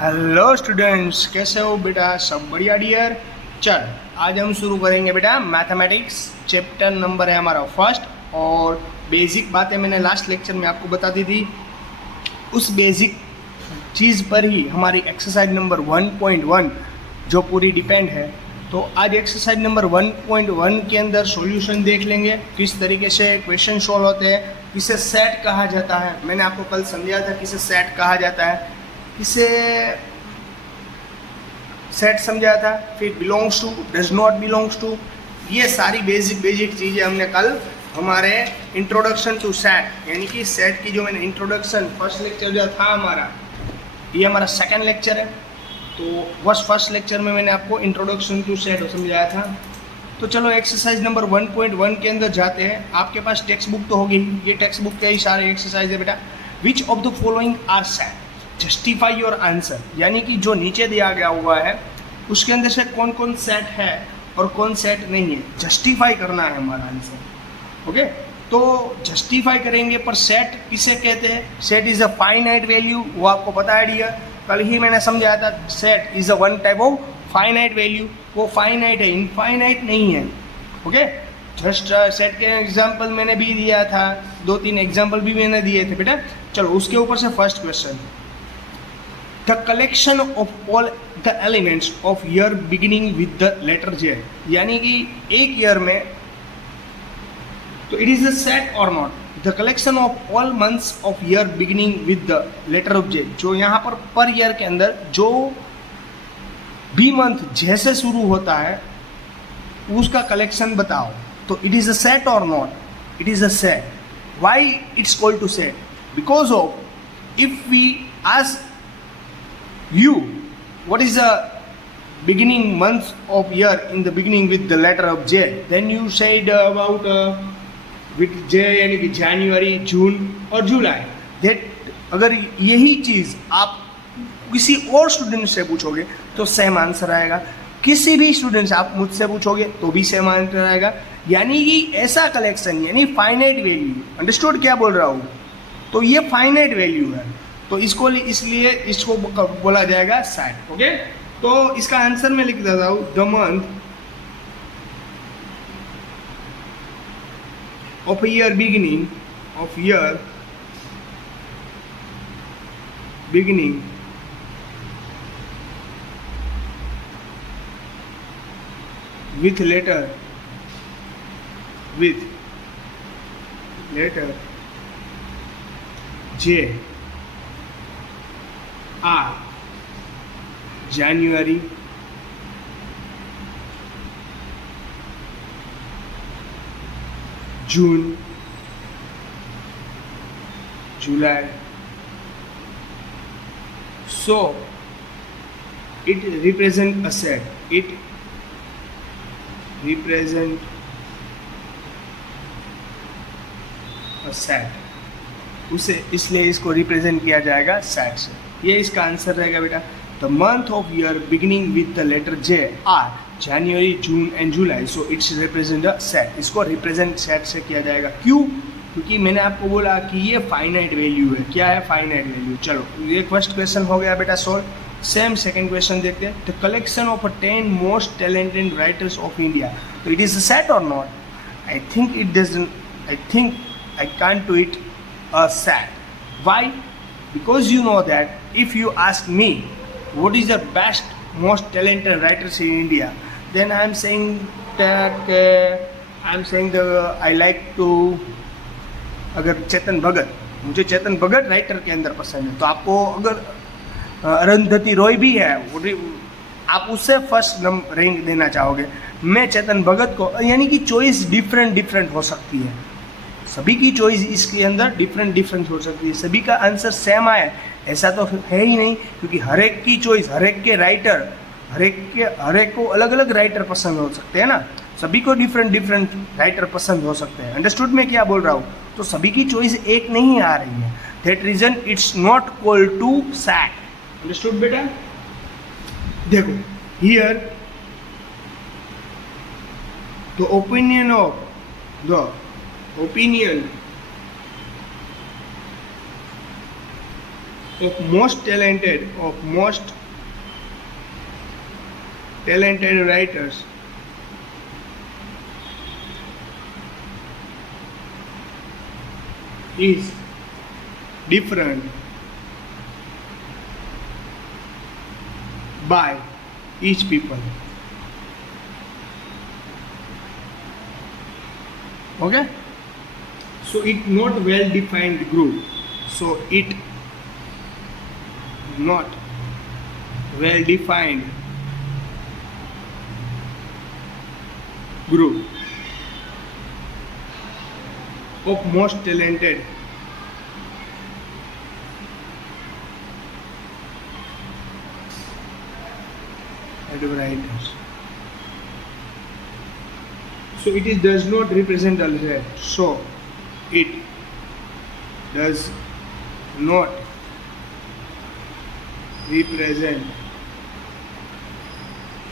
Hello students, कैसे हो बेटा? सब बढ़िया डियर। चल, आज हम शुरू करेंगे बेटा मैथमेटिक्स। चैप्टर नंबर है हमारा फर्स्ट, और बेसिक बातें मैंने लास्ट लेक्चर में आपको बता दी थी। उस बेसिक चीज़ पर ही हमारी एक्सरसाइज नंबर 1.1 जो पूरी डिपेंड है। तो आज एक्सरसाइज नंबर 1.1 के अंदर सॉल्यूशन देख लेंगे, किस तरीके से क्वेश्चन सॉल्व होते हैं, किसे सेट कहा जाता है। मैंने आपको कल समझाया था किसे सेट कहा जाता है, किसे सेट समझाया था, फिर belongs to, does not belongs to, ये सारी बेसिक चीज़ें हमने कल हमारे इंट्रोडक्शन टू सेट, यानी कि सेट की जो मैंने इंट्रोडक्शन फर्स्ट लेक्चर जो था हमारा, ये हमारा सेकंड लेक्चर है। तो बस फर्स्ट लेक्चर में मैंने आपको इंट्रोडक्शन टू सेट समझाया था। तो चलो एक्सरसाइज नंबर 1.1 के अंदर जाते हैं। आपके पास टेक्स्ट बुक तो होगी, ये टेक्स्ट बुक के ही सारे एक्सरसाइज है बेटा। Which of the following are set, justify your answer, यानी कि जो नीचे दिया गया हुआ है उसके अंदर से कौन कौन सेट है और कौन सेट नहीं है, जस्टिफाई करना है हमारा आंसर। ओके, तो जस्टिफाई करेंगे। पर सेट किसे कहते हैं? Set is a finite value, वो आपको पता है डियर, कल ही मैंने समझाया था। Set is a one type of finite value, वो फाइनाइट है, इनफाइनाइट नहीं है। ओके, जस्ट सेट के एग्जाम्पल मैंने भी दिया था, 2-3 एग्जाम्पल भी मैंने दिए थे बेटा। चलो उसके ऊपर से first question, the collection of all the elements of year beginning with the letter J, यानी कि एक ईयर में, तो इट इज अ सेट और नॉट? The collection of all months of year beginning with the letter of J, जो यहाँ per year के अंदर जो भी मंथ जैसे शुरू होता है उसका कलेक्शन बताओ। तो इट इज अ सेट और not? It is a set. Why it's called to set? Because of if we ask you what is the beginning month of year in the beginning with the letter of J, then you said about with J यानी कि जनवरी, जून और जुलाई। that अगर यही चीज़ आप किसी और student से पूछोगे तो सेम आंसर आएगा, किसी भी स्टूडेंट से आप मुझसे पूछोगे तो भी सेम आंसर आएगा। यानी कि ऐसा कलेक्शन, यानी फाइनाइट वैल्यू, अंडरस्टूड क्या बोल रहा हूँ? तो ये फाइनाइट वैल्यू है, तो इसको इसलिए इसको बोला जाएगा सेट। ओके, तो इसका आंसर मैं लिख देता हूं, the month of year beginning, of year beginning with letter J are January, June, July. So it represent a set. It represent a set. उसे इसलिए इसको रिप्रेजेंट किया जाएगा सेट से। ये इसका आंसर रहेगा बेटा। The month of year beginning with the letter J are January, June and July, so it's represent a set. इसको रिप्रेजेंट सेट से किया जाएगा। क्यों? क्योंकि मैंने आपको बोला कि ये फाइनाइट वैल्यू है। क्या है? Finite value. चलो ये फर्स्ट क्वेश्चन हो गया बेटा सॉल्व। सेम सेकंड क्वेश्चन देखते हैं। The collection of 10 most talented writers of India, तो इट इज अ सेट और not? I think it doesn't, I think I can't do it a set. Why? Because you know that if you ask me what is the best most talented writers in India, then I am saying that I like to, अगर चेतन भगत, मुझे Chetan Bhagat writer के अंदर पसंद है, तो आपको अगर अरुंधति रॉय भी है, आप उससे फर्स्ट रैंक देना चाहोगे, मैं चेतन भगत को, यानी कि चॉइस डिफरेंट हो सकती है। सभी की चॉइस इसके अंदर डिफरेंट हो सकती है। सभी का आंसर सेम आए ऐसा तो है ही नहीं, क्योंकि हर एक की चॉइस, हर एक के राइटर, हर एक को अलग अलग राइटर पसंद हो सकते हैं ना। सभी को डिफरेंट राइटर पसंद हो सकते हैं। अंडरस्टूड मैं क्या बोल रहा हूँ? तो सभी की चॉइस एक नहीं आ रही है। That reason it's not called to set. Understood बेटा? देखो here the opinion of of most talented writers is different by each people. Okay, so it not well defined group, so it not well defined group of most talented writers. So it is does not represent all set. So it does not represent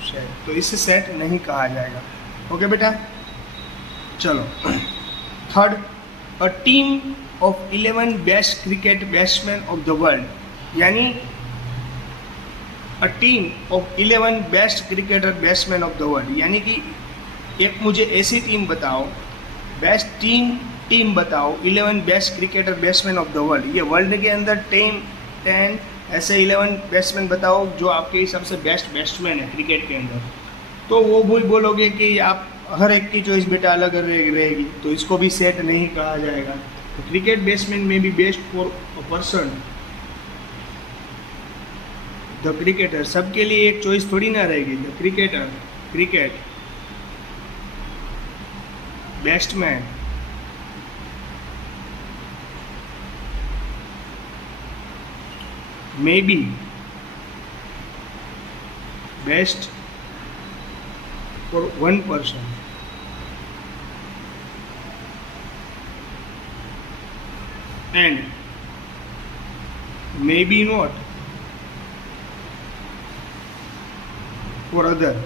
set, तो इसे set नहीं कहा जाएगा. Okay बेटा, चलो. Third, a team of 11 best cricket batsman of the world, यानी a team of 11 best cricketer batsman of the world, यानी कि एक मुझे ऐसी टीम बताओ, बेस्ट टीम बताओ 11 best cricketer batsman of the world. ये वर्ल्ड के अंदर 10 ऐसे 11 बैट्समैन बताओ जो आपके हिसाब से बेस्ट बैट्समैन है क्रिकेट के अंदर. तो वो भी बोलोगे कि आप हर एक की चॉइस बेटा अलग रहेगी, तो इसको भी सेट नहीं कहा जाएगा. तो क्रिकेट बैट्समैन में भी best for a person, the cricketer, सबके लिए एक चॉइस थोड़ी ना रहेगी. The cricketer, cricket batsman may be best for one person and maybe not for other.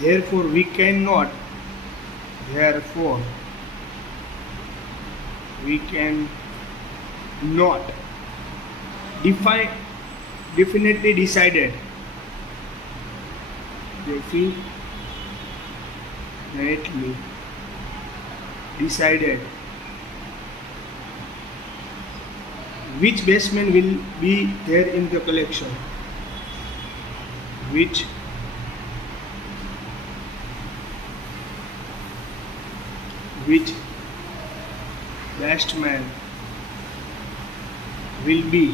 Therefore we cannot definitely decided which batsman will be there in the collection, which batsman will be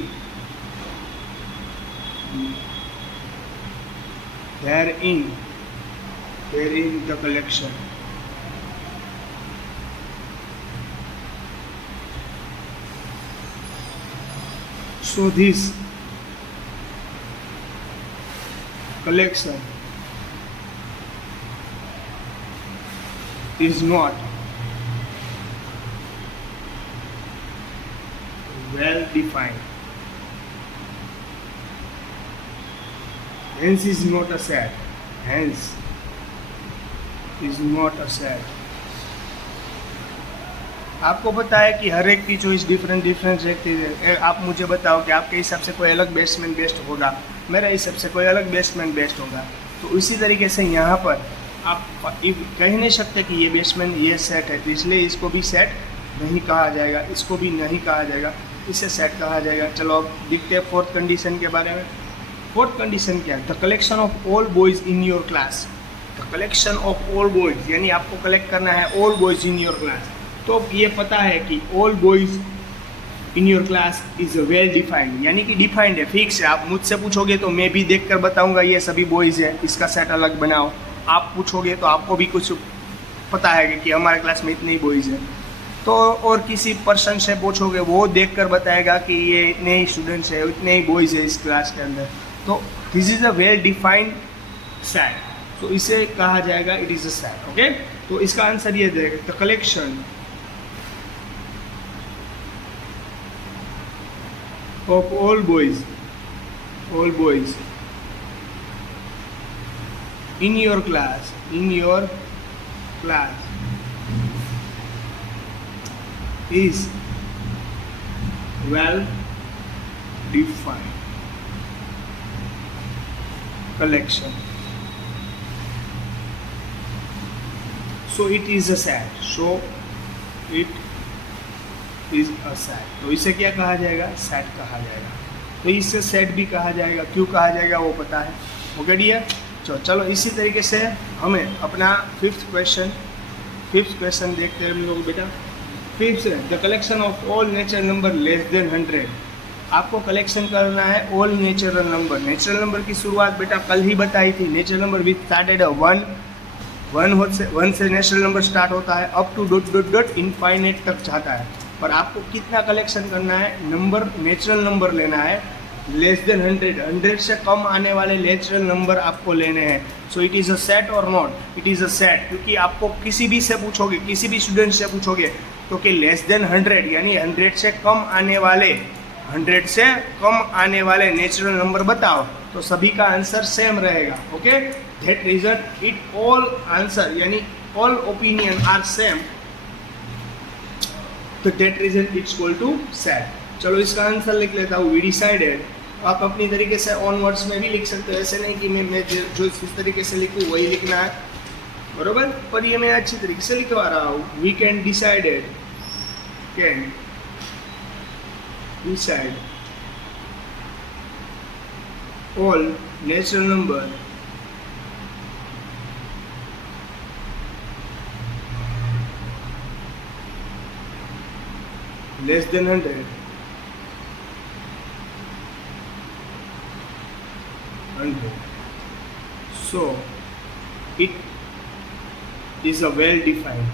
there in the collection. So this collection is not well defined, hence is not a set. आपको पता है कि हर एक की choice different रहती है. आप मुझे बताओ कि आपके हिसाब से कोई अलग बैट्समैन बेस्ट होगा, मेरे हिसाब से कोई अलग बैट्समैन बेस्ट होगा. तो इसी तरीके से यहाँ पर आप कह नहीं सकते कि ये बैट्समैन ये सेट है, तो इसलिए इसको भी सेट नहीं कहा जाएगा, इसको भी नहीं कहा जाएगा, इसे सेट कहा जाएगा. चलो अब देखते हैं फोर्थ कंडीशन के बारे में. फोर्थ कंडीशन क्या है? The collection of all boys in your class. The collection of all boys, यानी आपको कलेक्ट करना है all boys in your class. तो ये पता है कि all boys in your class is well defined, यानी कि डिफाइंड है, फिक्स है. आप मुझसे पूछोगे तो मैं भी देख कर बताऊँगा ये सभी बॉयज़ है, इसका सेट अलग बनाओ. आप पूछोगे तो आपको भी कुछ पता है कि हमारे क्लास में इतने ही बॉयज़ हैं. तो और किसी पर्सन से पूछोगे वो देखकर बताएगा कि ये इतने ही स्टूडेंट्स हैं, इतने ही बॉयज़ हैं इस क्लास के अंदर. तो this is a well defined set, तो इसे कहा जाएगा it is a set. Okay, तो इसका आंसर ये देगा, the collection of all boys in your class is well defined collection. So it is a set. So it is a set. तो इसे क्या कहा जाएगा? सेट कहा जाएगा. तो इसे सेट भी कहा जाएगा. क्यों कहा जाएगा वो पता है. Okay dear. चलो इसी तरीके से हमें अपना फिफ्थ क्वेश्चन देखते हैं हम लोग बेटा. Fifth, the collection of all natural number less than 100. आपको कलेक्शन करना है all natural number. Natural number की शुरुआत बेटा कल ही बताई थी. नेचुरल नंबर विथ स्टार्टेड 1 से नेचुरल नंबर स्टार्ट होता है up to dot dot dot infinite तक जाता है. पर आपको कितना कलेक्शन करना है? नेचुरल नंबर लेना है लेस देन 100 से कम आने वाले नेचुरल नंबर आपको लेने हैं. So it is a set और not? It is a set. क्योंकि आपको किसी भी स्टूडेंट से पूछोगे तो कि लेस देन 100 यानी 100 से कम आने वाले नेचुरल नंबर बताओ, तो सभी का आंसर सेम रहेगा. Okay, that reason it all answer यानी ऑल ओपिनियन आर सेम, तो that reason it's equal to set. चलो इसका आंसर लिख लेता हूँ. We decided. आप अपनी तरीके से ऑन वर्ड्स में भी लिख सकते हो. ऐसे नहीं कि मैं जो इस तरीके से लिखूँ वही लिखना है, बरोबर. पर ये मैं अच्छी तरीके से लिखवा रहा हूँ. We can decide all natural number less than 100 so it is a well defined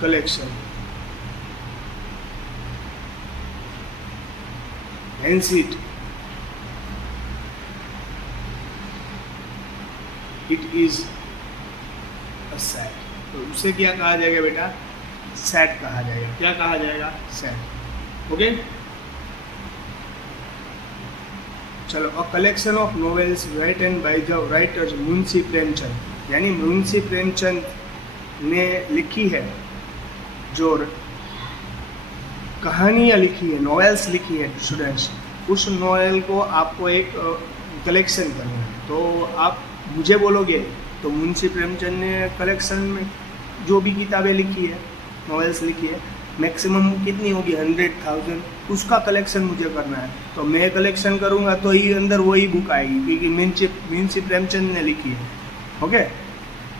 collection. Hence it is a set. तो उसे क्या कहा जाएगा बेटा? सेट कहा जाएगा. क्या कहा जाएगा? सेट. ओके. चलो, a collection of novels written by the writers Munshi Premchand. यानी मुंशी प्रेमचंद ने लिखी है जो कहानियाँ लिखी है, नॉवेल्स लिखी है स्टूडेंट्स. उस नॉवेल को आपको एक कलेक्शन करना है. तो आप मुझे बोलोगे तो मुंशी प्रेमचंद ने कलेक्शन में जो भी किताबें लिखी है, नॉवेल्स लिखी है, मैक्सिमम कितनी होगी? 100,000. उसका कलेक्शन मुझे करना है. तो मैं कलेक्शन करूँगा तो ही अंदर वही बुक आएगी क्योंकि मुंशी प्रेमचंद ने लिखी है. ओके.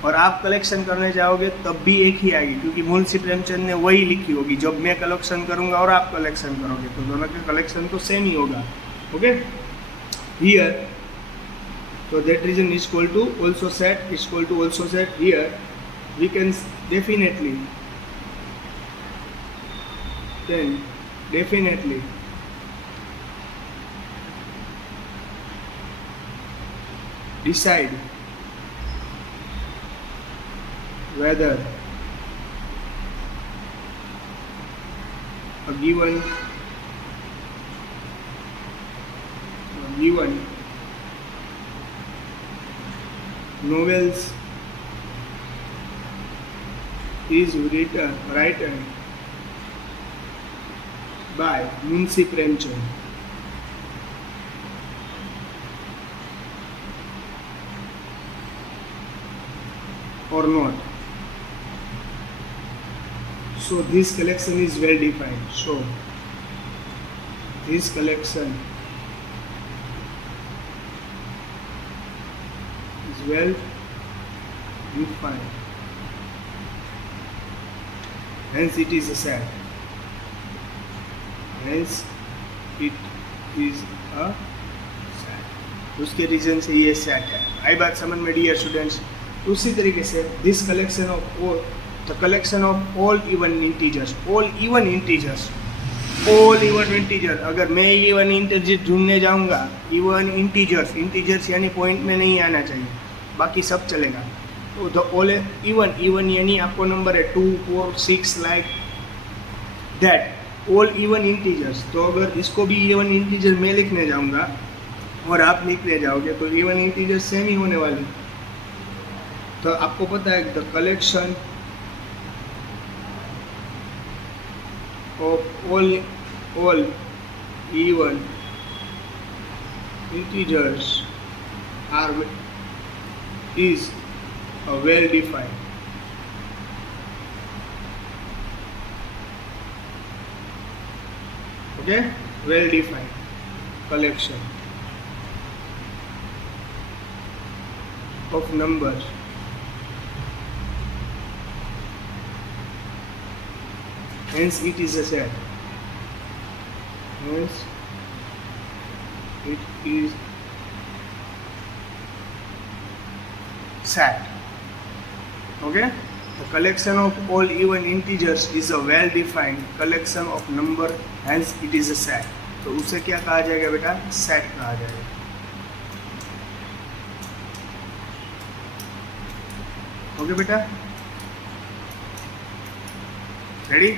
और आप कलेक्शन करने जाओगे तब भी एक ही आएगी क्योंकि मुंशी प्रेमचंद ने वही लिखी होगी. जब मैं कलेक्शन करूँगा और आप कलेक्शन करोगे तो दोनों का कलेक्शन तो सेम ही होगा. Okay. Here so that reason is equal to also set here we can definitely decide whether a given novels is written by Munshi Premchand or not. So this collection is well defined. So this collection is well defined. Hence it is a set. उसके reason से ये set है. आई बात समझ में dear students. उसी तरीके से this collection of all the collection of all even integers. अगर मैं इवन इंटीजर ढूंढने जाऊंगा, इवन इंटीजर्स यानी पॉइंट में नहीं आना चाहिए, बाकी सब चलेगा. तो द ऑल इवन यानी आपको नंबर है 2, 4, 6 like that all even integers. तो अगर इसको भी इवन इंटीजर में लिखने जाऊंगा और आप लिखने जाओगे तो इवन इंटीजर सेम ही होने वाली. तो तो आपको पता है the collection of all even integers are is a well defined well defined collection of numbers hence it is a set hence it is set. Okay, the collection of all even integers is a well defined collection of number, hence it is a set. तो उसे क्या कहा जाएगा बेटा? Set कहा जाएगा. Okay बेटा, ready?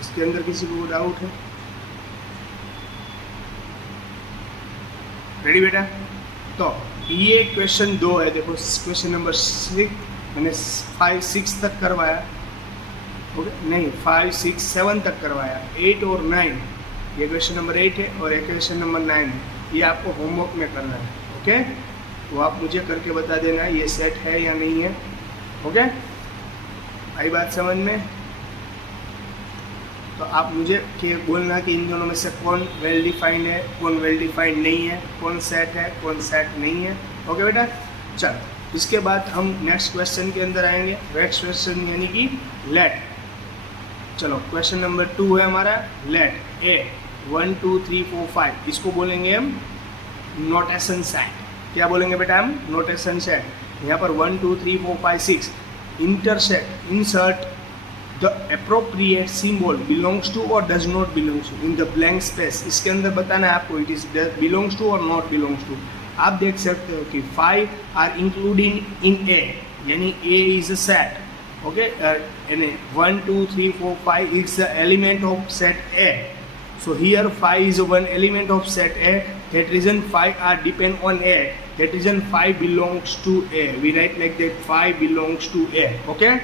इसके अंदर किसी को डाउट है? रेडी बेटा? तो ये क्वेश्चन 2 है. देखो क्वेश्चन नंबर 6 मैंने 5 6 तक करवाया. ओके, नहीं 5 6 7 तक करवाया. 8 और 9 ये क्वेश्चन नंबर 8 है और ये क्वेश्चन नंबर 9 है. ये आपको होमवर्क में करना है. ओके, वो आप मुझे करके बता देना ये सेट है या नहीं है. ओके, आई बात समझ में? तो आप मुझे बोलना कि इन दोनों में से कौन वेल डिफाइंड है, कौन वेल डिफाइंड नहीं है, कौन सेट है, कौन सेट नहीं है. ओके बेटा, चलो इसके बाद हम नेक्स्ट क्वेश्चन के अंदर आएंगे. नेक्स्ट क्वेश्चन यानी कि लेट. चलो क्वेश्चन नंबर 2 है हमारा लेट ए 1 2 3 4 5. इसको बोलेंगे हम नोटेशन सेट. क्या बोलेंगे बेटा हम? Notation set. यहाँ पर 1 2 3 4 5 6 intersect insert the appropriate symbol belongs to or does not belongs to in the blank space. इसके अंदर बताना है आपको it is belongs to or not belongs to. आप देख सकते हो कि 5 are included in A, यानी A is a set. Okay, यानी 1 2 3 4 5 is the element of set A. So here 5 is one element of set A. That reason 5 are depend on A. That reason 5 belongs to A. We write like that 5 belongs to A. Okay,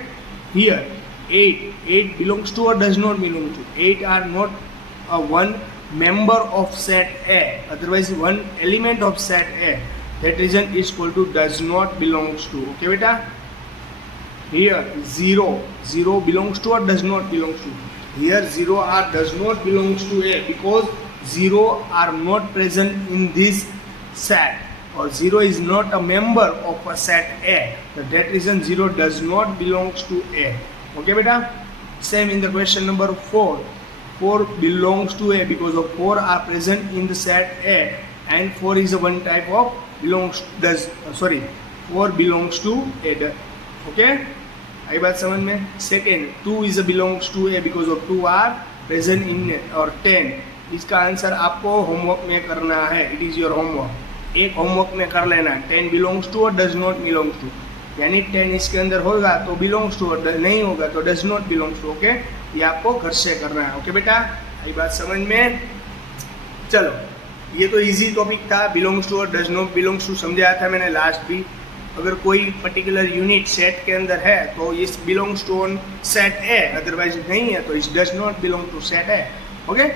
here 8 belongs to or does not belong to. 8 are not one member of set A, otherwise one element of set A. That reason is equal to does not belongs to. Okay beta, here 0 belongs to or does not belongs to. Here 0 are does not belongs to A because 0 are not present in this set, or 0 is not a member of a set A. So that reason 0 does not belongs to A. Okay beta, same in the question number 4. 4 belongs to A because of 4 are present in the set A, and 4 is a one type of belongs does 4 belongs to A. Okay, आई बात समझ में? Second 2 is a belongs to A because of 2 are present in A. और 10 इसका answer आपको homework में करना है. It is your homework. एक होमवर्क में कर लेना. 10 belongs to और does not belongs to, यानी 10 इसके अंदर होगा तो बिलोंग्स टू, और नहीं होगा तो does not belongs to. Okay, ये आपको घर से करना है. ओके बेटा, ये बात समझ में? चलो, ये तो इजी टॉपिक था. बिलोंग्स टू और डज नॉट बिलोंग्स टू समझाया था मैंने लास्ट भी. अगर कोई पर्टिकुलर यूनिट सेट के अंदर है तो इस बिलोंग्स टू ऑन सेट है, अदरवाइज नहीं है तो इस does not belong to set है. ओके,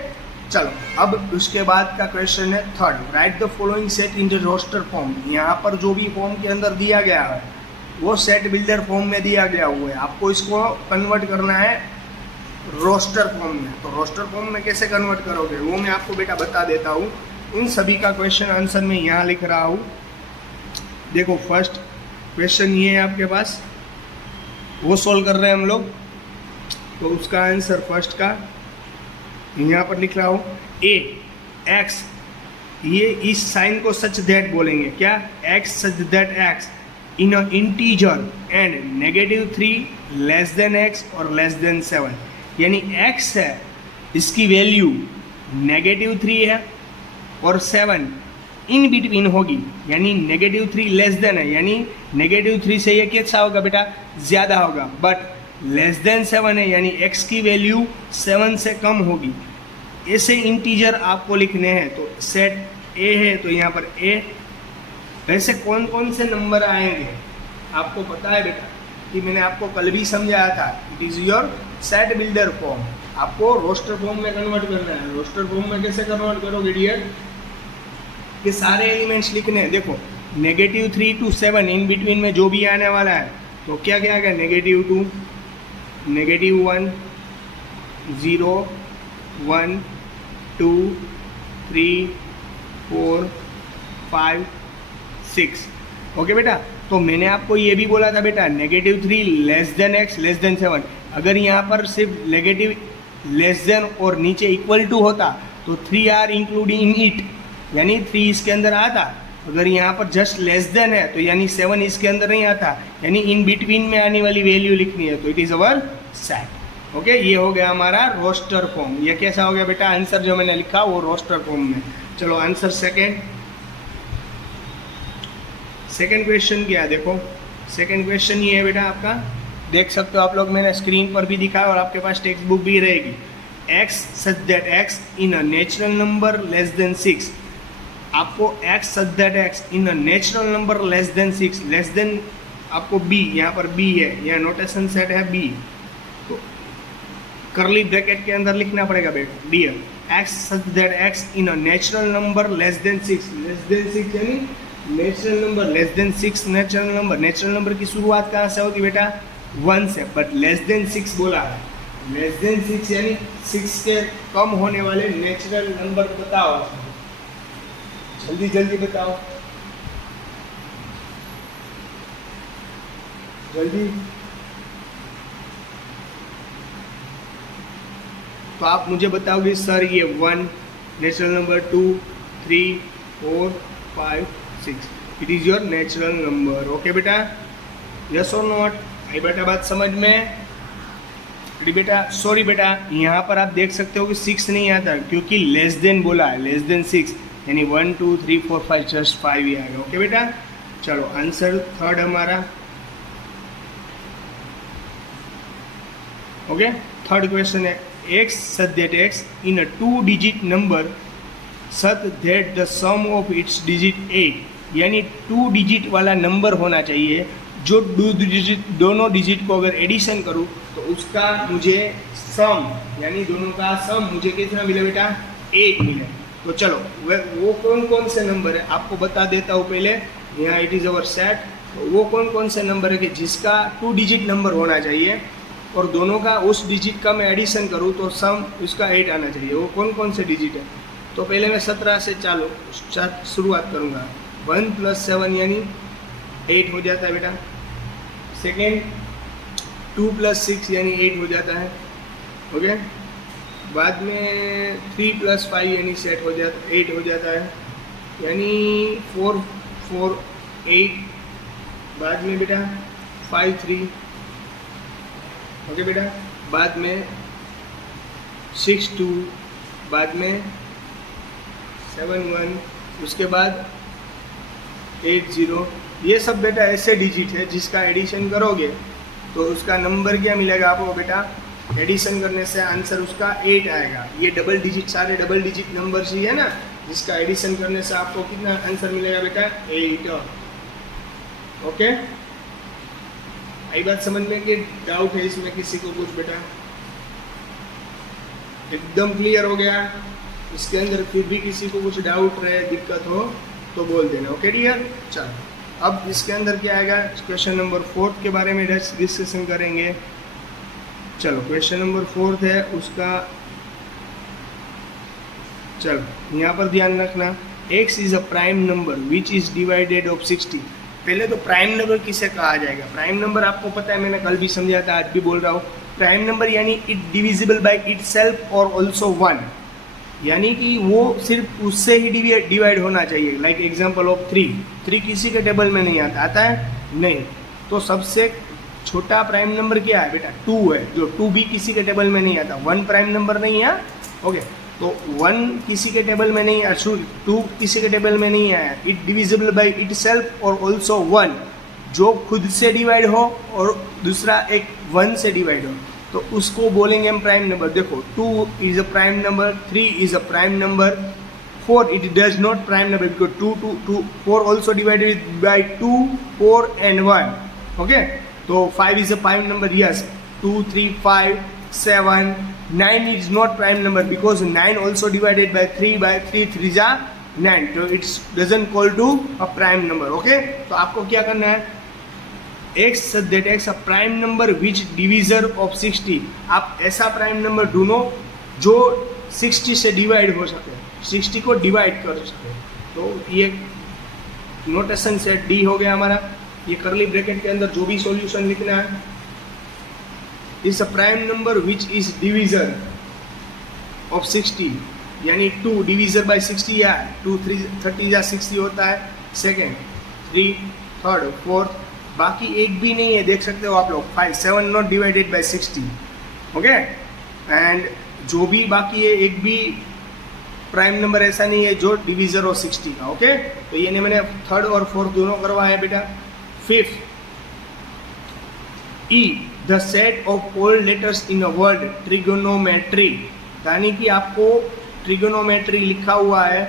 चलो अब उसके बाद का क्वेश्चन है third. Write the following set in the roster form. यहाँ पर जो भी फॉर्म के अंदर दिया गया है वो सेट बिल्डर फॉर्म में दिया गया हुआ है. आपको इसको कन्वर्ट करना है रोस्टर फॉर्म में. तो रोस्टर फॉर्म में कैसे कन्वर्ट करोगे वो मैं आपको बेटा बता देता हूँ. इन सभी का क्वेश्चन आंसर मैं यहाँ लिख रहा हूँ. देखो फर्स्ट क्वेश्चन ये है आपके पास, वो सॉल्व कर रहे हैं हम लोग. तो उसका आंसर फर्स्ट का यहाँ पर लिख रहा हूँ. ए एक्स, ये इस साइन को सच दैट बोलेंगे. क्या? X such that x in an integer and -3 less than x और लेस देन 7. यानी x है, इसकी वैल्यू -3 है और 7 इन बिटवीन होगी, यानी -3 लेस देन है, यानी -3 से ये कैसा होगा बेटा? ज़्यादा होगा. बट लेस देन 7 है, यानी x की वैल्यू 7 से कम होगी. ऐसे इंटीजर आपको लिखने हैं. तो सेट A है तो यहाँ पर A. वैसे कौन कौन से नंबर आएंगे आपको पता है बेटा कि मैंने आपको कल भी समझाया था, it is your set builder form. आपको रोस्टर फॉर्म में कन्वर्ट करना है। रोस्टर फॉर्म में कैसे कन्वर्ट करोगे डियर, कि सारे एलिमेंट्स लिखने हैं। देखो -3 to 7 इन बिटवीन में जो भी आने वाला है, तो क्या क्या क्या, -2, -1, 0, 1, 2, 3, 4, 5, 6। ओके बेटा, तो मैंने आपको ये भी बोला था बेटा -3 less than x less than 7। अगर यहाँ पर सिर्फ नेगेटिव लेस देन और नीचे इक्वल टू होता तो 3 आर इंक्लूडिंग इन इट, यानी 3 इसके अंदर आता। अगर यहाँ पर जस्ट लेस देन है तो यानी 7 इसके अंदर नहीं आता, यानी इन बिटवीन में आने वाली वैल्यू लिखनी है, तो it is our set. Okay, ये हो गया हमारा रोस्टर फॉर्म। ये कैसा हो गया बेटा, आंसर जो मैंने लिखा वो रोस्टर फॉर्म में। चलो आंसर सेकंड क्वेश्चन क्या है, देखो सेकंड क्वेश्चन ये है बेटा आपका, देख सकते हो आप लोग, मैंने स्क्रीन पर भी दिखा और आपके पास टेक्स्ट बुक भी रहेगी। x such that x in a natural number less than 6। आपको x such that x in a natural number less than 6, less than आपको b, यहाँ पर b है, यहाँ नोटेशन सेट है b, तो करली ब्रैकेट के अंदर लिखना पड़ेगा बेटा dear x such that x in a natural number less than 6। Less than 6 यानी natural number, less than 6 natural number. Natural number की शुरुआत कहाँ से होगी बेटा, 1 से, बट लेस देन 6 बोला है। लेस देन 6 यानी 6 के कम होने वाले नेचुरल नंबर बताओ, जल्दी जल्दी बताओ, जल्दी। तो आप मुझे बताओगे सर ये 1 natural number, 2, 3, 4, 5, 6, it is your natural number. Okay बेटा, यस और नॉट, आई बेटा बात समझ में। बेटा सॉरी बेटा, यहाँ पर आप देख सकते हो कि 6 नहीं आता क्योंकि लेस देन बोला है, लेस देन 6 यानी 1, 2, 3, 4, 5 जस्ट 5 ही आएगा। ओके बेटा, चलो आंसर थर्ड हमारा। ओके, थर्ड क्वेश्चन है x such that x in a 2-digit number such that the sum of its digit 8, यानी 2 डिजिट वाला नंबर होना चाहिए जो दोनों डिजिट को अगर एडिशन करूँ तो उसका मुझे सम, यानी दोनों का सम मुझे कितना मिले बेटा, 8 मिले। तो चलो वो कौन कौन से नंबर है आपको बता देता हूँ पहले। यहाँ इट इज़ अवर सेट, वो कौन कौन से नंबर है कि जिसका 2 डिजिट नंबर होना चाहिए और दोनों का उस डिजिट का मैं एडिशन करूँ तो सम उसका 8 आना चाहिए। वो कौन कौन से डिजिट है, तो पहले मैं 17 से शुरुआत करूँगा। 1 + 7 यानी 8 हो जाता है बेटा। सेकेंड 2 + 6 यानी 8 हो जाता है। ओके, बाद में 3 + 5 यानी 8 हो जाता है, यानी 4, 4, 8। बाद में बेटा 5, 3। ओके बेटा, बाद में 6, 2, बाद में 7, 1, उसके बाद 8, 0। ये सब बेटा ऐसे डिजिट है जिसका एडिशन करोगे तो उसका नंबर क्या मिलेगा आपको बेटा, एडिशन करने से आंसर उसका 8 आएगा। ये डबल डिजिट, सारे डबल डिजिट नंबर ही है ना, जिसका एडिशन करने से आपको कितना आंसर मिलेगा बेटा, 8। ओके, आई बात समझ में कि डाउट है इसमें किसी को कुछ बेटा, एकदम क्लियर हो गया। इसके अंदर फिर भी किसी को कुछ डाउट रहे, दिक्कत हो तो बोल देना। ओके डियर, चलो अब इसके अंदर क्या आएगा, क्वेश्चन नंबर 4 के बारे में डिस्कशन करेंगे। चलो क्वेश्चन नंबर 4 है उसका, चलो यहाँ पर ध्यान रखना, x is a prime number which is divided of 60। पहले तो प्राइम नंबर किसे कहा जाएगा, प्राइम नंबर आपको पता है, मैंने कल भी समझा था, आज भी बोल रहा हूँ। प्राइम नंबर यानी इट डिविजिबल बाय इटसेल्फ और ऑल्सो 1, यानी कि वो सिर्फ उससे ही डिवाइड होना चाहिए। लाइक एग्जांपल ऑफ 3 किसी के टेबल में नहीं आता है नहीं, तो सबसे छोटा प्राइम नंबर क्या है बेटा, 2 है, जो 2 भी किसी के टेबल में नहीं आता। 1 प्राइम नंबर नहीं है। ओके, तो 1 किसी के टेबल में नहीं, 2 किसी के टेबल में नहीं आया। इट डिविजिबल बाय इटसेल्फ और ऑल्सो 1, जो खुद से डिवाइड हो और दूसरा एक 1 से डिवाइड हो, तो उसको बोलेंगे हम प्राइम नंबर। देखो 2 is a prime number, 3 is a prime number, 4 it does not prime number because 2, 4 also divided by 2, 4 and 1। Okay, तो 5 is a prime number, yes. 2, 3, 5, 7, 9 is not prime number because 9 also divided by 3 3 जा 9, तो it's doesn't call to a prime number. Okay, तो आपको क्या करना है, x that x a prime number which divisor of 60. आप ऐसा प्राइम नंबर ढूंढो जो 60 से डिवाइड हो सके, 60 को डिवाइड कर सके. तो ये नोटेशन सेट डी हो गया हमारा. ये करली ब्रैकेट के अंदर जो भी सॉल्यूशन लिखना है, is a prime number which is divisor of 60, यानी 2 डिविजर बाय 60 या 2 3 30 या 60 होता है. सेकेंड, 3, थर्ड, फोर्थ, बाकी एक भी नहीं है, देख सकते हो आप लोग. 5, 7 not divided by 60. Okay, and जो भी बाकी है एक भी प्राइम नंबर ऐसा नहीं है जो डिविजर ऑफ 60 का. ओके, तो ये मैंने थर्ड और फोर्थ दोनों करवाया है बेटा. Fifth, E the set of all letters in a word trigonometry, यानी कि आपको ट्रिगोनोमेट्री लिखा हुआ है,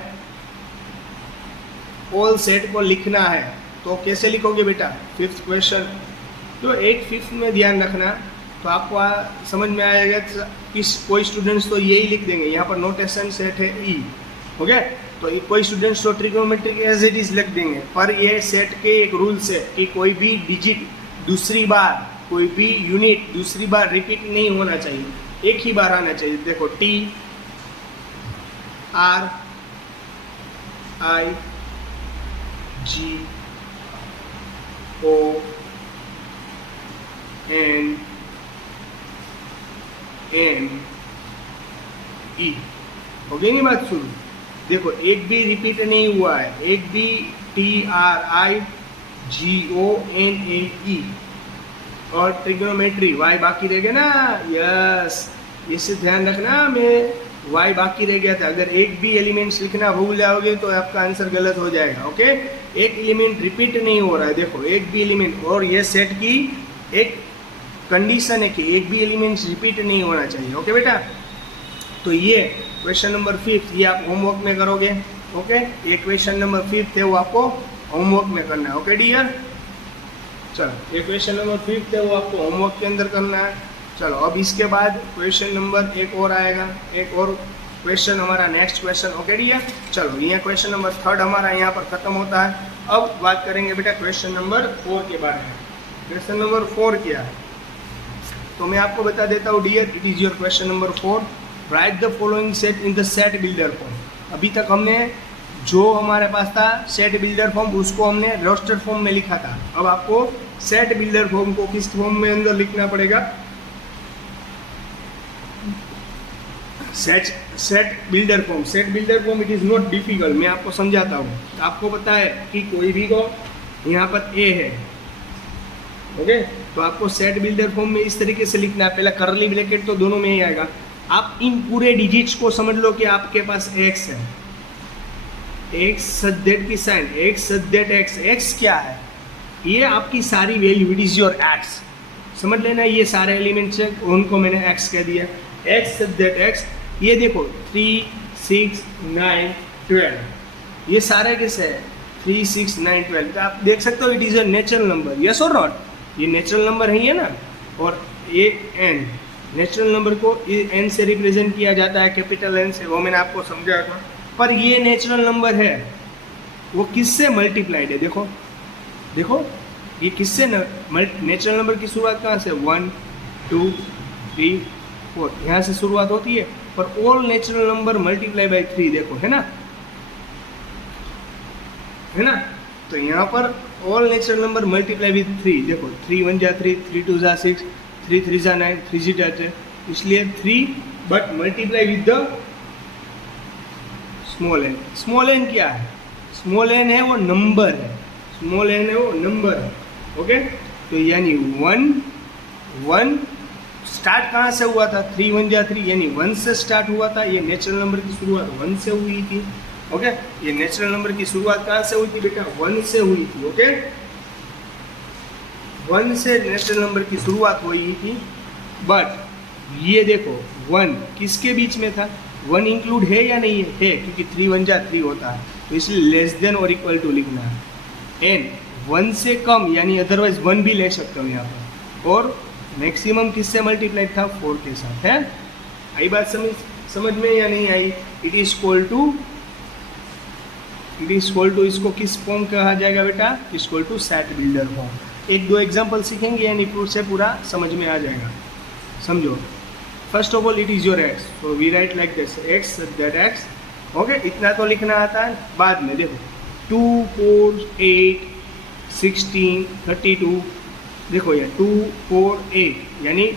ऑल सेट को लिखना है. तो कैसे लिखोगे बेटा, फिफ्थ क्वेश्चन. तो एक फिफ्थ में ध्यान रखना, तो आपको समझ में आएगा कि कोई स्टूडेंट्स तो यही लिख देंगे. यहाँ पर नोटेशन सेट है ई. ओके, तो कोई स्टूडेंट्स तो ट्रिगोनोमेट्रिक एज इट इज लिख देंगे, पर ये सेट के एक रूल्स है कि कोई भी डिजिट दूसरी बार, कोई भी यूनिट दूसरी बार रिपीट नहीं होना चाहिए, एक ही बार आना चाहिए. देखो, T R I G O N O M. E गई नहीं बात शुरू. देखो, एक भी रिपीट नहीं हुआ है, एक भी T R I G O N A E और ट्रिग्नोमेट्री वाई बाकी रह गया ना. यस, इससे ध्यान रखना, मैं वाई बाकी रह गया था. अगर एक भी एलिमेंट्स लिखना भूल जाओगे तो आपका आंसर गलत हो जाएगा. ओके, एक एलिमेंट रिपीट नहीं हो रहा है. देखो, एक भी एलिमेंट, और ये सेट की एक कंडीशन है कि एक भी एलिमेंट्स रिपीट नहीं होना चाहिए. ओके बेटा, तो ये क्वेश्चन नंबर 5 ये आप होमवर्क में करोगे. ओके, ये क्वेश्चन नंबर 5 है, वो आपको होमवर्क में करना है. ओके डियर, चलो ये क्वेश्चन नंबर 5 है, वो आपको होमवर्क के अंदर करना है. चलो, अब इसके बाद क्वेश्चन नंबर एक और आएगा, एक और क्वेश्चन हमारा नेक्स्ट क्वेश्चन. ओके डियर, चलो ये क्वेश्चन नंबर 3 हमारा यहाँ पर खत्म होता है. अब बात करेंगे बेटा क्वेश्चन नंबर 4 के बारे में. क्वेश्चन नंबर 4 क्या है, तो मैं आपको बता देता हूँ dear. It is your question number 4. Write the following set in the set builder form. अभी तक हमने जो हमारे पास था सेट बिल्डर फॉर्म, उसको हमने रोस्टर फॉर्म में लिखा था. अब आपको सेट बिल्डर फॉर्म को किस फॉर्म में अंदर लिखना पड़ेगा, set builder form. Set builder form it is not difficult, मैं आपको समझाता हूँ. आपको पता है कि कोई भी को यहाँ पर ए है. ओके, तो आपको सेट बिल्डर फॉर्म में इस तरीके से लिखना है. पहला करली ब्रैकेट तो दोनों में ही आएगा. आप इन पूरे डिजिट्स को समझ लो कि आपके पास एक्स है, एक्स सदैट की sign, x such that x. X क्या है, ये आपकी सारी value, it is your x. समझ लेना, ये सारे एलिमेंट्स हैं, उनको मैंने एक्स कह दिया. X such that X. ये देखो 3, 6, 9, 12, ये सारे कैसे है 3, 6, 9, 12. तो आप देख सकते हो it is a natural number. Yes और नॉट, ये नेचुरल नंबर है ना. और ये एन, नेचुरल नंबर को एन से रिप्रेजेंट किया जाता है, कैपिटल एन से, वो मैंने आपको समझाया था. पर ये नेचुरल नंबर है, वो किससे मल्टीप्लाइड है. देखो देखो, ये किससे नेचुरल नंबर की शुरुआत कहाँ से, 1, 2, 3, 4, यहाँ से शुरुआत होती है. पर all natural number multiply by 3, देखो है ना, है ना. तो यहाँ पर all natural number multiply with 3. देखो 3 1 जा 3, 3 2 जा 6, 3 3 जा 9, 3 जी जाते हैं, इसलिए 3, but multiply with the small N. Small N क्या है, स्मॉल एन है वो नंबर है, स्मॉल एन है वो नंबर है. ओके, तो यानी 1 1 स्टार्ट कहाँ से हुआ था, 3 1 जा 3, यानी 1 से स्टार्ट हुआ था. ये नेचुरल नंबर की शुरुआत 1 से हुई थी. ओके, ये नेचुरल नंबर की शुरुआत कहाँ से हुई थी बेटा, 1 से हुई थी. ओके, 1 से नेचुरल नंबर की शुरुआत हुई थी. बट ये देखो 1 किसके बीच में था, 1 इंक्लूड है या नहीं है, क्योंकि 3 1 जा 3 होता है, तो इसलिए लेस देन और इक्वल टू लिखना है. एन 1 से कम यानी अदरवाइज 1 भी ले सकते हो यहाँ पर। और मैक्सिमम किससे मल्टीप्लाइड था? 4 के साथ। है आई बात समझ में या नहीं आई? इट इज इक्वल टू इसको किस फॉर्म कहा जाएगा बेटा? Equal to set builder form. एक दो एग्जांपल सीखेंगे यानी से पूरा समझ में आ जाएगा। समझो, first of all it is your X, तो we write like this X that X. Okay, इतना तो लिखना आता है। बाद में देखो 2 4 8 16 32, देखो ये 2 4 8 यानी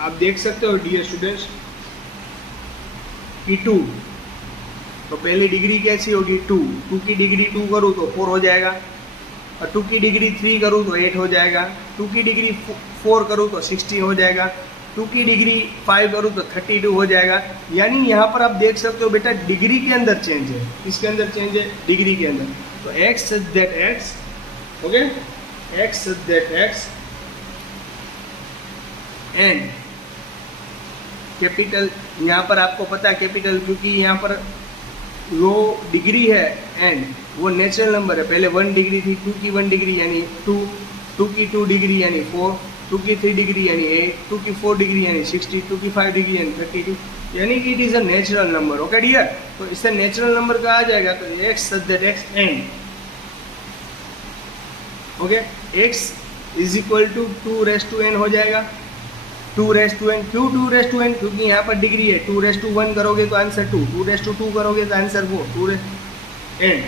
आप देख सकते हो डियर स्टूडेंट्स कि 2, तो पहली डिग्री कैसी होगी? 2 की डिग्री 2 करूँ तो 4 हो जाएगा, और 2 की डिग्री 3 करूँ तो 8 हो जाएगा, 2 की डिग्री 4 करूँ तो 16 हो जाएगा, 2 की डिग्री 5 करूँ तो 32 हो जाएगा। यानी यहाँ पर आप देख सकते हो बेटा डिग्री के अंदर चेंज है। किसके अंदर चेंज है? डिग्री के अंदर। तो X that X, okay, x that X and capital, यहाँ पर आपको पता है कैपिटल, क्योंकि यहाँ पर लो डिग्री है एंड वो नेचुरल नंबर है। पहले 1 डिग्री थी, 2 की 1 डिग्री यानी 2, 2 की 2 डिग्री यानी 4, 2 की 3 डिग्री यानी 8, 2 की 4 डिग्री यानी 60, 2 की 5 डिग्री यानी 32, यानी कि it is a natural number. Okay dear, तो इससे नेचुरल नंबर कहा जाएगा। तो X that X and, okay, X is equal to 2n हो जाएगा। 2n, क्यों 2n? क्योंकि यहाँ पर डिग्री है। 2 करोगे तो आंसर 2, 2 करोगे तो आंसर 4, 2n।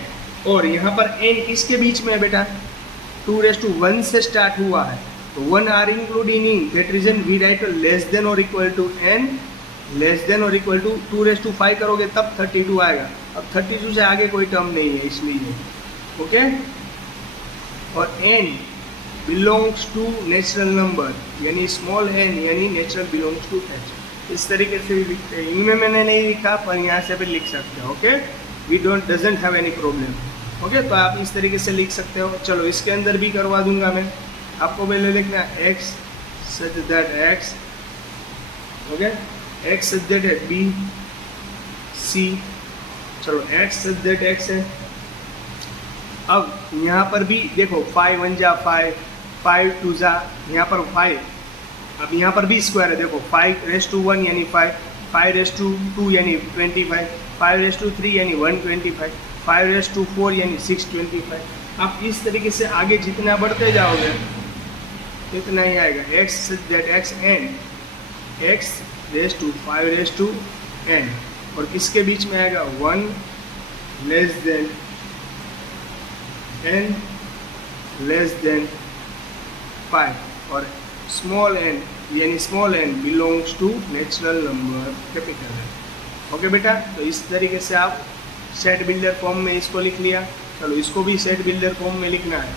और यहाँ पर n किसके बीच में है बेटा? 2 से स्टार्ट हुआ है, तो 1 are including in, that region we write less than और equal to n, less than और इक्वल टू 2 करोगे तब 32 आएगा। अब 32 से आगे कोई टर्म नहीं है इसलिए, ओके। और n belongs to natural number, यानी स्मॉल n यानी नेचुरल बिलोंग्स टू h। इस तरीके से भी लिखते हैं। इनमें मैंने नहीं लिखा पर यहाँ से भी लिख सकते हो। Okay, we doesn't have any problem. Okay, तो आप इस तरीके से लिख सकते हो। चलो इसके अंदर भी करवा दूंगा मैं। आपको पहले लिखना x such that x, okay, x such that b c। चलो x सच दैट x है। अब यहाँ पर भी देखो 5 1 जा 5, 5 2 जा, यहाँ पर 5। अब यहाँ पर भी स्क्वायर है, देखो 5 यानी 5, 5 यानी 25, 5 यानी 125, 5 यानी 625। आप इस तरीके से आगे जितना बढ़ते जाओगे इतना ही आएगा। x that x and x raise to 5n, और किसके बीच में आएगा? 1 less than n less than 5, और स्मॉल n यानी small n belongs to natural number capital n। Okay बेटा, तो इस तरीके से आप सेट बिल्डर फॉर्म में इसको लिख लिया। चलो इसको भी सेट बिल्डर फॉर्म में लिखना है।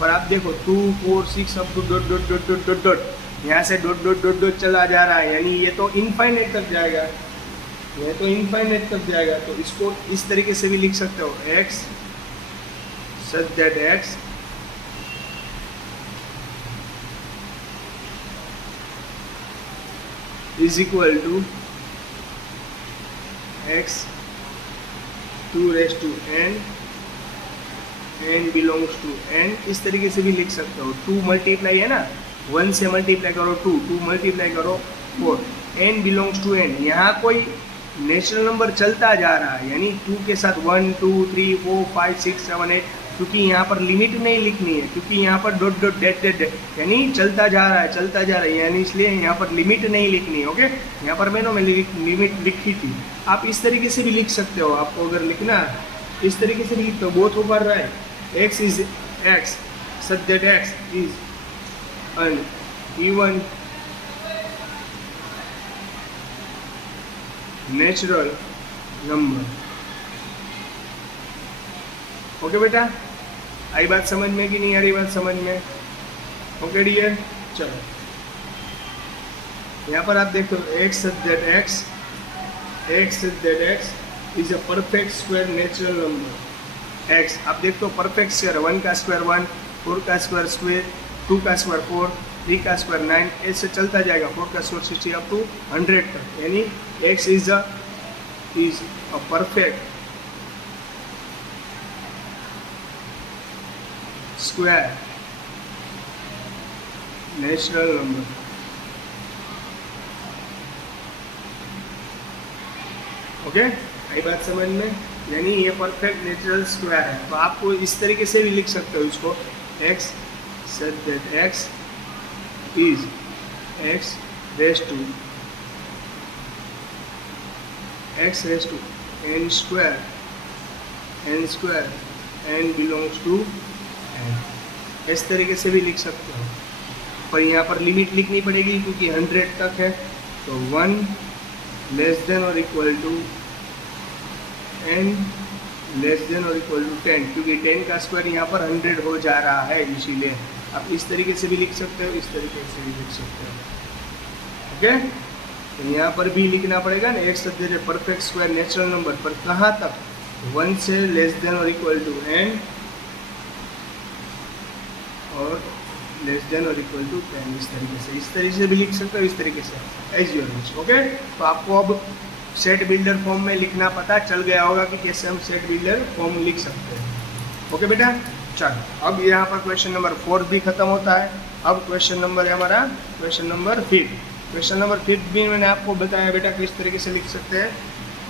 पर आप देखो 2 4 6 अब to dot dot dot dot dot dot, यहाँ से डॉट डॉट डॉट डॉट चला जा रहा है, यानी ये तो इनफाइनाइट तक जाएगा, ये तो इनफाइनाइट तक जाएगा। तो इसको इस तरीके से भी लिख सकते हो, x such that x is equal to x 2 raised to n, n belongs to n। इस तरीके से भी लिख सकते हो। 2 मल्टीप्लाई है ना, 1 से मल्टीप्लाई करो 2, 2 मल्टीप्लाई करो 4, n बिलोंग्स टू n। यहाँ कोई नेचुरल नंबर चलता जा रहा है, यानी 2 के साथ 1 2 3 4 5 6 7 8, क्योंकि यहाँ पर लिमिट नहीं लिखनी है, क्योंकि यहाँ पर डॉट डॉट डेट डेट यानी चलता जा रहा है, चलता जा रहा है, यानी इसलिए यहाँ पर लिमिट नहीं लिखनी है। ओके, यहाँ पर मैंने लिमिट लिखी थी। आप इस तरीके से भी लिख सकते हो। आपको अगर लिखना है इस तरीके से लिख तो बोथ ऊपर रहा है, x is x such that x is an even natural number. Okay बेटा, आई बात समझ में कि नहीं आ रही बात समझ में? ओके डियर, चलो यहाँ पर आप देखो x that x is a perfect square natural number. x आप देखते हो परफेक्ट स्क्वायर, 1 का स्क्वायर 1, 4 का स्क्वायर 2 का स्क्वायर 4, 3 का स्क्वायर 9, ऐसे चलता जाएगा, 4 का स्क्वायर 60 अप टू 100 तक, यानी x is a perfect square natural number. Okay, आई बात समझ में? यानी ये परफेक्ट नेचुरल स्क्वायर है। तो आपको इस तरीके से भी लिख सकते हो इसको, x such that x is x raised to n square n belongs to n, इस तरीके से भी लिख सकते हो। पर यहाँ पर लिमिट लिखनी पड़ेगी क्योंकि 100 तक है, तो 1 लेस देन और equal to n less than और इक्वल टू 10, क्योंकि 10 का स्क्वायर यहाँ पर 100 हो जा रहा है, इसीलिए आप इस तरीके से भी लिख सकते हो, इस तरीके से भी लिख सकते हो। ओके, तो यहाँ पर भी लिखना पड़ेगा ना, एक शब्द है परफेक्ट स्क्वायर नेचुरल नंबर, पर कहाँ तक? 1 से लेस देन और इक्वल टू n और लेस देन और इक्वल टू 10, इस तरीके से भी लिख सकते हो, इस तरीके से एज योर विश। ओके, तो आपको अब सेट बिल्डर फॉर्म में लिखना पता चल गया होगा कि कैसे हम सेट बिल्डर फॉर्म लिख सकते हैं। ओके बेटा, चलो अब यहाँ पर क्वेश्चन नंबर 4 भी खत्म होता है। अब क्वेश्चन नंबर है हमारा क्वेश्चन नंबर 5। क्वेश्चन नंबर 5 भी मैंने आपको बताया बेटा किस तरीके से लिख सकते हैं।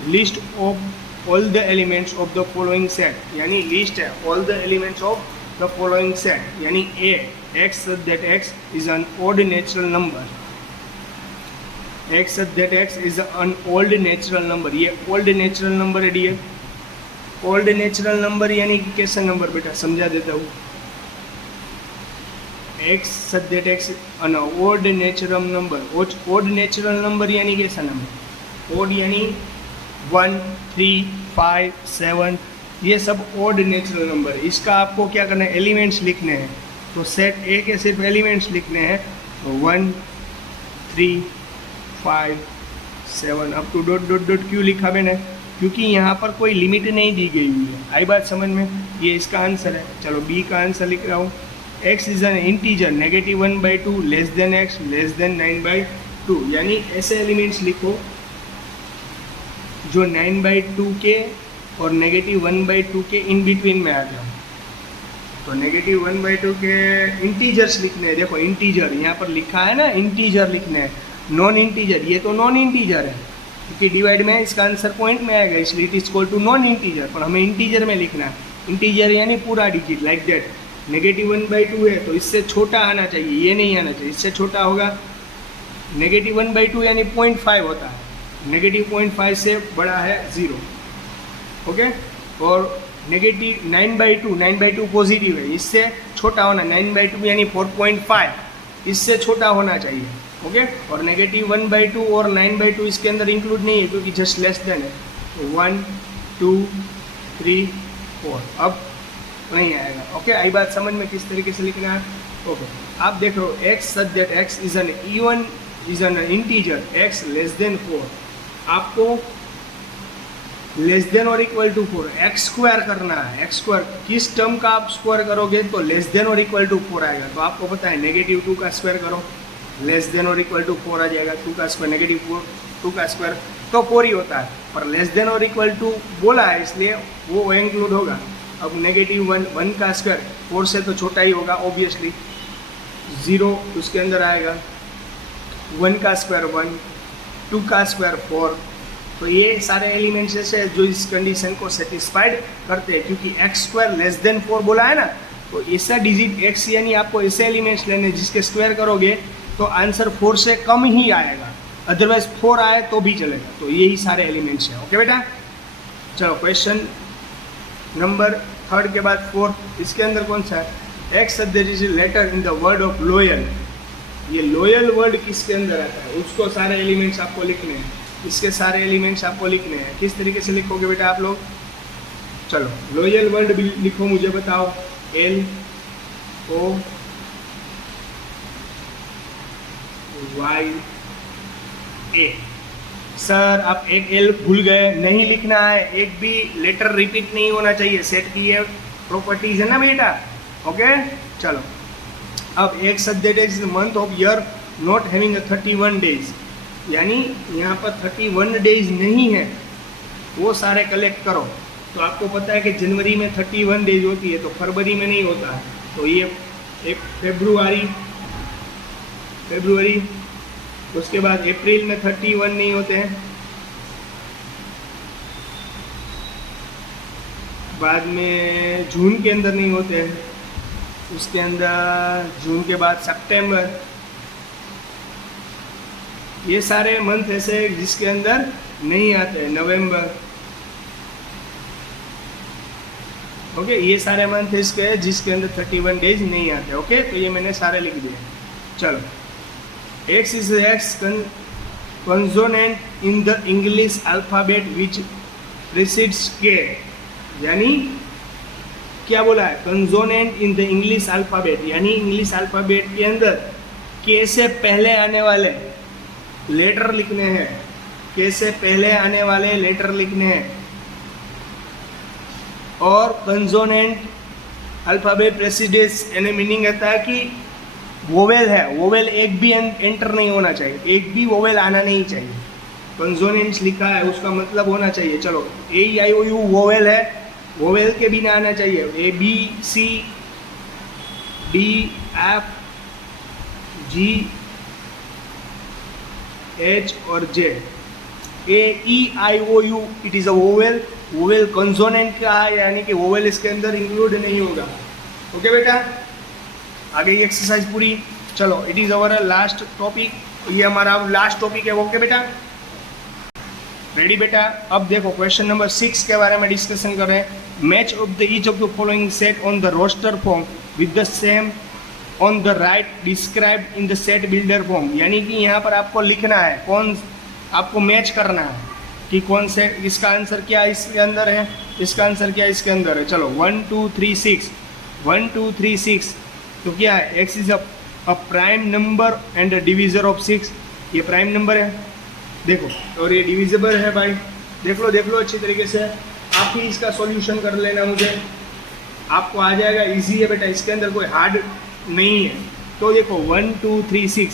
List of all the elements of the following set, यानी लिस्ट है all the elements of the following set, यानी ए x such that x is an odd natural number, x such that x is an old natural number। ये old natural number है dear. old natural number यानी कि कैसा number बेटा, समझा देता हूँ। x such that x an odd natural number, odd natural number यानी कैसा नंबर? odd यानी 1, 3, 5, 7, ये सब odd natural number है। इसका आपको क्या करना है, एलिमेंट्स लिखने हैं। तो सेट ए के सिर्फ एलिमेंट्स लिखने हैं, तो 1, 3, 5, 7 up to dot dot dot. क्यों लिखा मैंने? क्योंकि यहाँ पर कोई लिमिट नहीं दी गई हुई है। आई बात समझ में? ये इसका आंसर है। चलो बी का आंसर लिख रहा हूँ। x is an integer -1/2 less than x less than 9/2, यानी ऐसे एलिमेंट्स लिखो जो 9/2 के और -1/2 के इन बिटवीन में आ जाओ। तो -1/2 के इंटीजर्स लिखने हैं। देखो इंटीजर यहाँ पर लिखा है ना, इंटीजर लिखने हैं, नॉन इंटीजर ये तो नॉन इंटीजर है क्योंकि डिवाइड में इसका आंसर पॉइंट में आएगा, इसलिए it is equal to non integer, पर हमें इंटीजर में लिखना है। इंटीजर यानी पूरा डिजिट, लाइक दैट। -1/2 है तो इससे छोटा आना चाहिए, ये नहीं आना चाहिए, इससे छोटा होगा। -1/2 यानी 0.5 होता है, -0.5 से बड़ा है 0। ओके, और -9/2 पॉजिटिव है, इससे छोटा होना, 9/2 यानी 4.5, इससे छोटा होना चाहिए। ओके, और -1/2 और 9/2 इसके अंदर इंक्लूड नहीं है क्योंकि जस्ट लेस देन है। तो 1, 2, 3, 4 अब नहीं आएगा। ओके, आई बात समझ में किस तरीके से लिखना है? ओके, आप देख रहे हो x such that x is an integer x less than 4, आपको लेस देन और इक्वल टू 4 एक्स स्क्वायर करना है। एक्स स्क्वायर किस टर्म का आप स्क्वायर करोगे तो लेस देन और इक्वल टू 4 आएगा। तो आपको पता है -2 का स्क्वायर करो, लेस देन और इक्वल टू 4 आ जाएगा। 2 का स्क्वायर -2 का स्क्वायर तो 4 ही होता है, पर लेस देन और इक्वल टू बोला है इसलिए वो इंक्लूड होगा। अब -1 का स्क्वायर 4 से तो छोटा ही होगा ऑब्वियसली, 0 उसके अंदर आएगा। 1 का स्क्वायर 1, 2 का स्क्वायर 4। तो ये सारे एलिमेंट्स ऐसे जो इस कंडीशन को सेटिस्फाइड करते हैं, क्योंकि एक्स स्क्वायर लेस देन 4 बोला है ना, तो ऐसा डिजिट एक्स यानी आपको ऐसे एलिमेंट्स लेने जिसके स्क्वायर करोगे तो आंसर 4 से कम ही आएगा, अदरवाइज 4 आए तो भी चलेगा। तो यही सारे एलिमेंट्स हैं। ओके बेटा, चलो क्वेश्चन नंबर 3 के बाद 4, इसके अंदर कौन सा है? X there is letter in the word of loyal. ये लॉयल वर्ड किसके अंदर आता है उसको सारे एलिमेंट्स आपको लिखने हैं, इसके सारे एलिमेंट्स आपको लिखने हैं। किस तरीके से लिखोगे बेटा आप लोग? चलो लॉयल वर्ड भी लिखो, मुझे बताओ। LOYA। सर आप एक L भूल गए, नहीं लिखना है, एक भी लेटर रिपीट नहीं होना चाहिए, सेट की ये प्रॉपर्टीज है ना बेटा। ओके, चलो अब एक subject is month of year not having 31 days, यानी यहाँ पर 31 डेज नहीं है, वो सारे कलेक्ट करो। तो आपको पता है कि जनवरी में 31 डेज होती है, तो फरवरी में नहीं होता है, तो ये एक फेब्रुआरी, उसके बाद अप्रैल में 31 नहीं होते हैं, बाद में जून के अंदर नहीं होते हैं, उसके अंदर जून के बाद सितंबर, ये सारे मंथ ऐसे हैं जिसके अंदर नहीं आते हैं, नवंबर, ओके, ये सारे मंथ इसके हैं जिसके अंदर 31 डेज नहीं आते, ओके, तो ये मैंने सारे लिख दिए। चलो, X is X consonant in the English alphabet which precedes K, यानी क्या बोला है, consonant in the English alphabet, यानी इंग्लिश अल्फ़ाबेट के अंदर के से पहले आने वाले लेटर लिखने हैं, के से पहले आने वाले लेटर लिखने हैं, और कंसोनेंट अल्फ़ाबेट प्रेसिडेंस, यानी मीनिंग रहता है कि वोवेल है, वोवेल एक भी एंटर नहीं होना चाहिए, एक भी वोवेल आना नहीं चाहिए, कंसोनेंट्स लिखा है उसका मतलब होना चाहिए। चलो, A-I-O-U वोवेल है, वोवेल के बिना आना चाहिए, A-B-C-D-F-G-H और J, A-E-I-O-U it is a vowel, vowel consonant का है, यानी कि वोवेल इसके अंदर इंक्लूड नहीं होगा, ओके बेटा। आगे ये एक्सरसाइज पूरी। चलो, it is our last topic, ये हमारा लास्ट टॉपिक है, ओके बेटा, रेडी बेटा। अब देखो क्वेश्चन नंबर 6 के बारे में डिस्कशन कर रहे हैं। Match of the each of the following set on the roster form with the same on the right describe in the set builder form, यानी कि यहाँ पर आपको लिखना है, कौन आपको मैच करना है कि कौन से, इसका आंसर क्या इसके अंदर है, इसका आंसर क्या इसके अंदर है। चलो, 1 2 3 6, 1 2 3 6, तो क्या है, x is a prime number and a divisor of 6, ये प्राइम नंबर है देखो, और ये डिविजिबल है भाई, देख लो अच्छी तरीके से, आप ही इसका सॉल्यूशन कर लेना, मुझे आपको आ जाएगा, इजी है बेटा, इसके अंदर कोई हार्ड नहीं है। तो देखो 1 2 3 6,